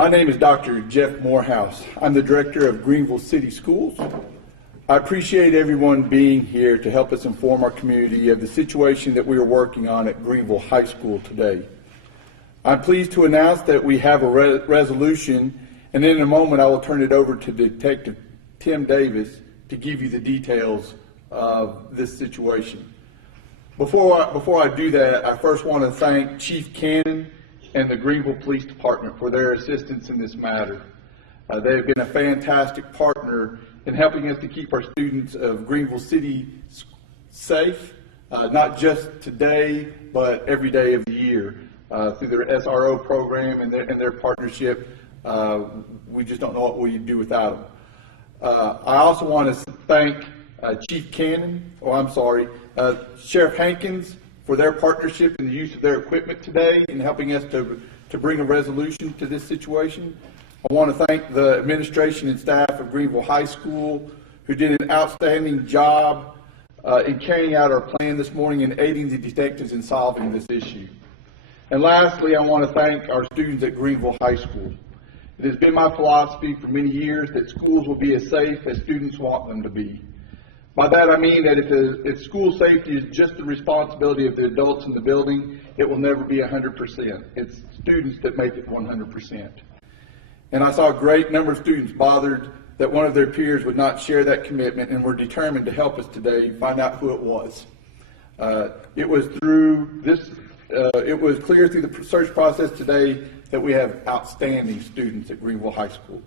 My name is Dr. Jeff Morehouse. I'm the director of Greeneville City Schools. I appreciate everyone being here to help us inform our community of the situation that we are working on at Greeneville High School today. I'm pleased to announce that we have a resolution, and in a moment I will turn it over to Detective Tim Davis to give you the details of this situation. Before I do that, I first want to thank Chief Cannon and the Greeneville Police Department for their assistance in this matter. They have been a fantastic partner in helping us to keep our students of Greeneville City safe, not just today, but every day of the year. Through their SRO program and their partnership, we just don't know what we'd do without them. I also want to thank Chief Cannon, Sheriff Hankins, for their partnership in the use of their equipment today in helping us to bring a resolution to this situation. I want to thank the administration and staff of Greeneville High School who did an outstanding job in carrying out our plan this morning and aiding the detectives in solving this issue. And lastly, I want to thank our students at Greeneville High School. It has been my philosophy for many years that schools will be as safe as students want them to be. By that I mean that if school safety is just the responsibility of the adults in the building, it will never be 100%. It's students that make it 100%. And I saw a great number of students bothered that one of their peers would not share that commitment and were determined to help us today find out who it was. It was clear through the search process today that we have outstanding students at Greeneville High School.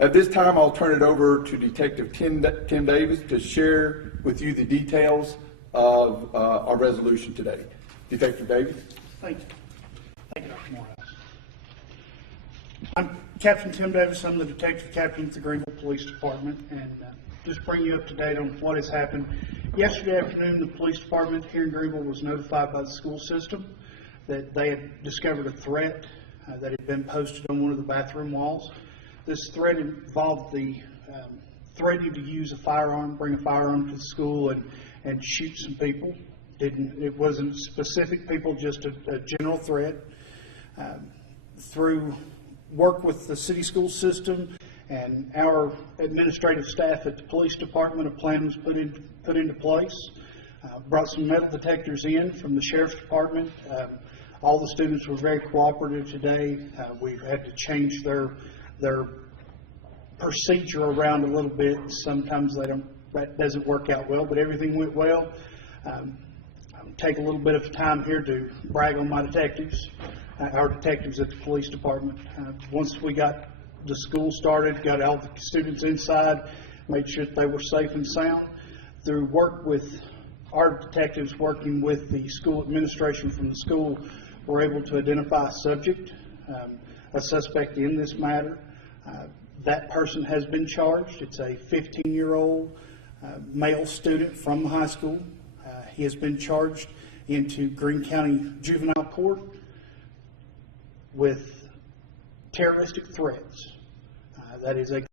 At this time, I'll turn it over to Detective Tim Davis to share with you the details of our resolution today. Detective Davis. Thank you. Thank you, Dr. Morehouse. I'm Captain Tim Davis. I'm the detective captain at the Greeneville Police Department, and just bring you up to date on what has happened. Yesterday afternoon, the police department here in Greeneville was notified by the school system that they had discovered a threat that had been posted on one of the bathroom walls. This threat involved the threatening to use a firearm, bring a firearm to the school and shoot some people. It wasn't specific people, just a general threat. Through work with the city school system and our administrative staff at the police department, a plan was put into place. Brought some metal detectors in from the sheriff's department. All the students were very cooperative today. We've had to change their procedure around a little bit. Sometimes that doesn't work out well, but everything went well. I'll take a little bit of time here to brag on my detectives, our detectives at the police department. Once we got the school started, got all the students inside, made sure that they were safe and sound. Through work with our detectives working with the school administration from the school, we're able to identify a subject, a suspect in this matter. That person has been charged. It's a 15-year-old male student from the high school. He has been charged into Greene County Juvenile Court with terroristic threats. That is in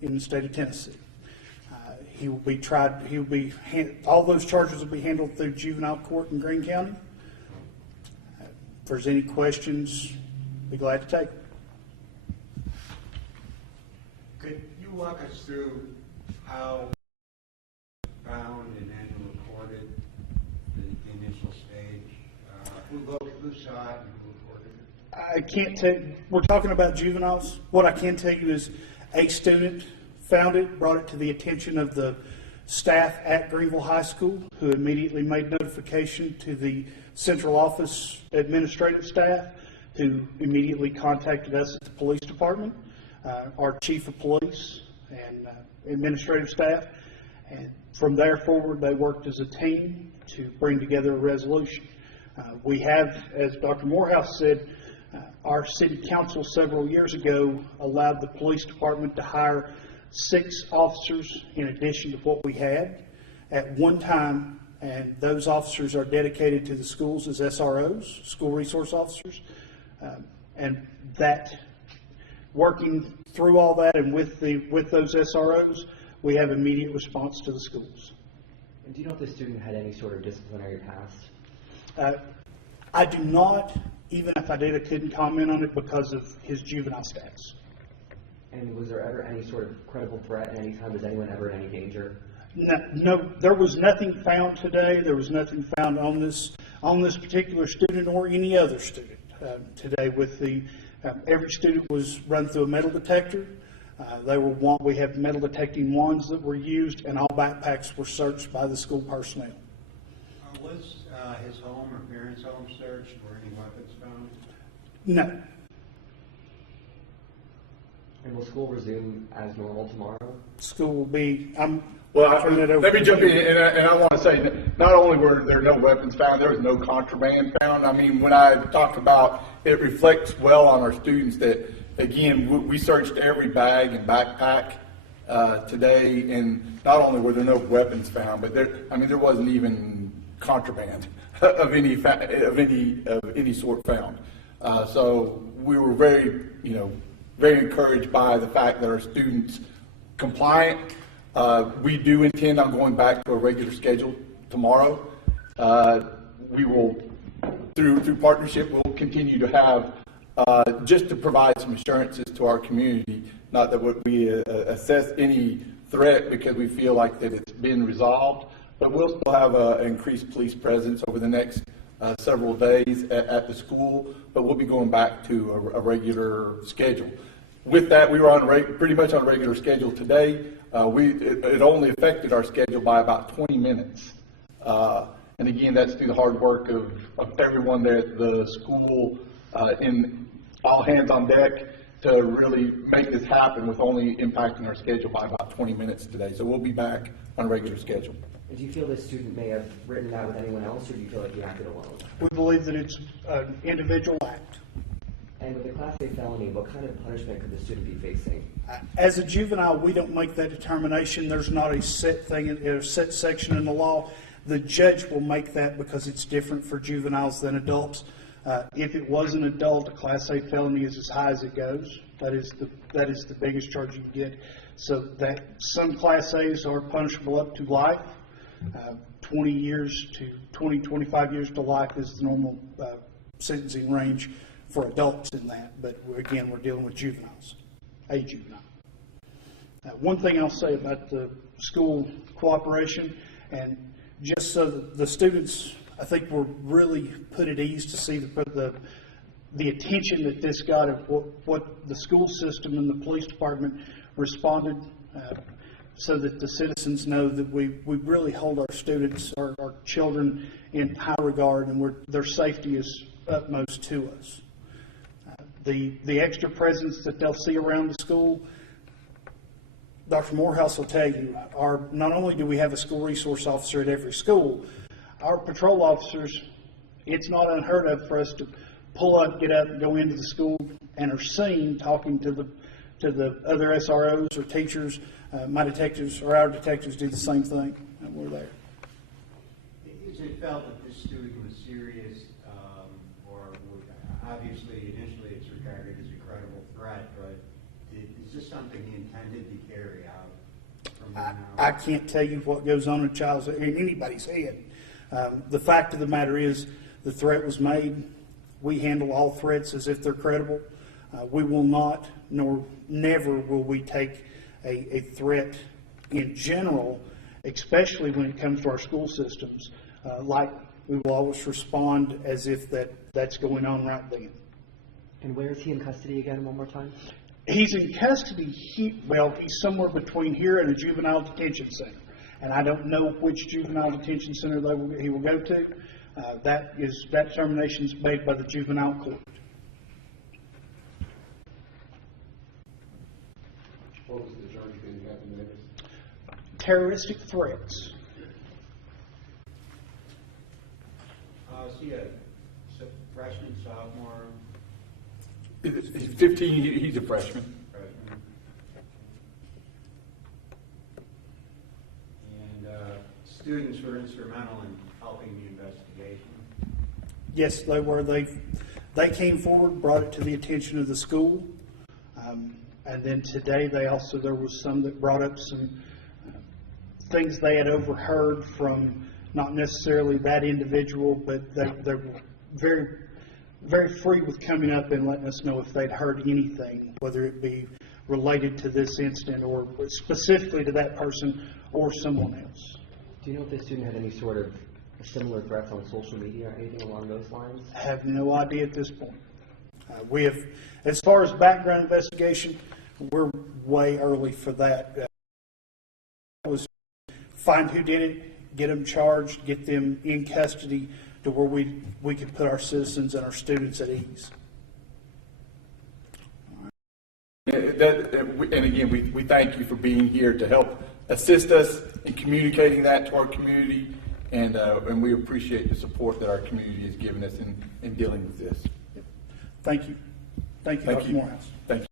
the state of Tennessee. He will be tried. All those charges will be handled through juvenile court in Greene County. If there's any questions, be glad to take them. Could you walk us through how found and then recorded the initial stage? Who saw it and who recorded it? I can't tell you. We're talking about juveniles. What I can tell you is a student found it, brought it to the attention of the staff at Greeneville High School, who immediately made notification to the central office administrative staff, who immediately contacted us at the police department, our chief of police and administrative staff. And from there forward, they worked as a team to bring together a resolution. We have, as Dr. Morehouse said, our city council several years ago allowed the police department to hire 6 officers in addition to what we had at one time, and those officers are dedicated to the schools as SROs, school resource officers, and that working through all that and with those SROs, we have immediate response to the schools. And do you know if the student had any sort of disciplinary past? I do not. Even if I did, I couldn't comment on it because of his juvenile status. And was there ever any sort of credible threat at any time? Was anyone ever in any danger? No, there was nothing found today. There was nothing found on this particular student or any other student today. With the every student was run through a metal detector. We have metal detecting wands that were used, and all backpacks were searched by the school personnel. Was his home or parents' home searched? Were any weapons found? No. And will school resume as normal tomorrow? School will be. Well, let me jump in, and I want to say that not only were there no weapons found, there was no contraband found. I mean, when I talk about it reflects well on our students that, again, we searched every bag and backpack today, and not only were there no weapons found, but there wasn't even contraband of any sort found. So we were very encouraged by the fact that our students compliant. We do intend on going back to a regular schedule tomorrow. We will, through partnership, we'll continue to have just to provide some assurances to our community. Not that we assess any threat because we feel like that it's been resolved, but we'll still have an increased police presence over the next several days at the school. But we'll be going back to a regular schedule. With that, we were on pretty much on a regular schedule today. It only affected our schedule by about 20 minutes. And again, that's through the hard work of everyone there at the school, in all hands on deck to really make this happen with only impacting our schedule by about 20 minutes today. So we'll be back on a regular schedule. And do you feel this student may have written that with anyone else, or do you feel like he acted alone? We believe that it's an individual act. And with a Class A felony, what kind of punishment could the student be facing? As a juvenile, we don't make that determination. There's not a set thing, a set section in the law. The judge will make that because it's different for juveniles than adults. If it was an adult, a Class A felony is as high as it goes. That is the biggest charge you can get. So that some Class A's are punishable up to life. 20 years to 25 years to life is the normal sentencing range for adults in that. But again, we're dealing with juveniles, a juvenile. One thing I'll say about the school cooperation, and just so that the students, I think, were really put at ease to see the attention that this got of what the school system and the police department responded, so that the citizens know that we really hold our students, our children in high regard, and their safety is utmost to us. The extra presence that they'll see around the school, Dr. Morehouse will tell you, not only do we have a school resource officer at every school, our patrol officers, it's not unheard of for us to pull up, get up, and go into the school and are seen talking to the other SROs or teachers. My detectives or our detectives do the same thing, and we're there. Is it felt that this student was serious, obviously initially it's regarded as a credible threat, but is this something he intended to carry out from now? I can't tell you what goes on in anybody's head. The fact of the matter is, the threat was made. We handle all threats as if they're credible. We will not, nor never will we take a threat in general, especially when it comes to our school systems, like we will always respond as if that's going on right then. And where is he in custody again, one more time? He's in custody. He's somewhere between here and a juvenile detention center, and I don't know which juvenile detention center he will go to. That determination is made by the juvenile court. What was the charge that you had in there? Terroristic threats. Is he a freshman, sophomore, He's 15. He's a freshman. freshman? And students were instrumental in helping the investigation. Yes, they were. They came forward, brought it to the attention of the school, and then today there was some that brought up some things they had overheard from not necessarily that individual, but they were very very free with coming up and letting us know if they'd heard anything, whether it be related to this incident or specifically to that person or someone else. Do you know if this student had any sort of similar threats on social media or anything along those lines? I have no idea at this point. We have, as far as background investigation, we're way early for that. Was find who did it, get them charged, get them in custody to where we can put our citizens and our students at ease. And again, we thank you for being here to help assist us in communicating that to our community, and we appreciate the support that our community has given us in dealing with this. Thank you. Thank you, Dr. Morehouse. Thank you.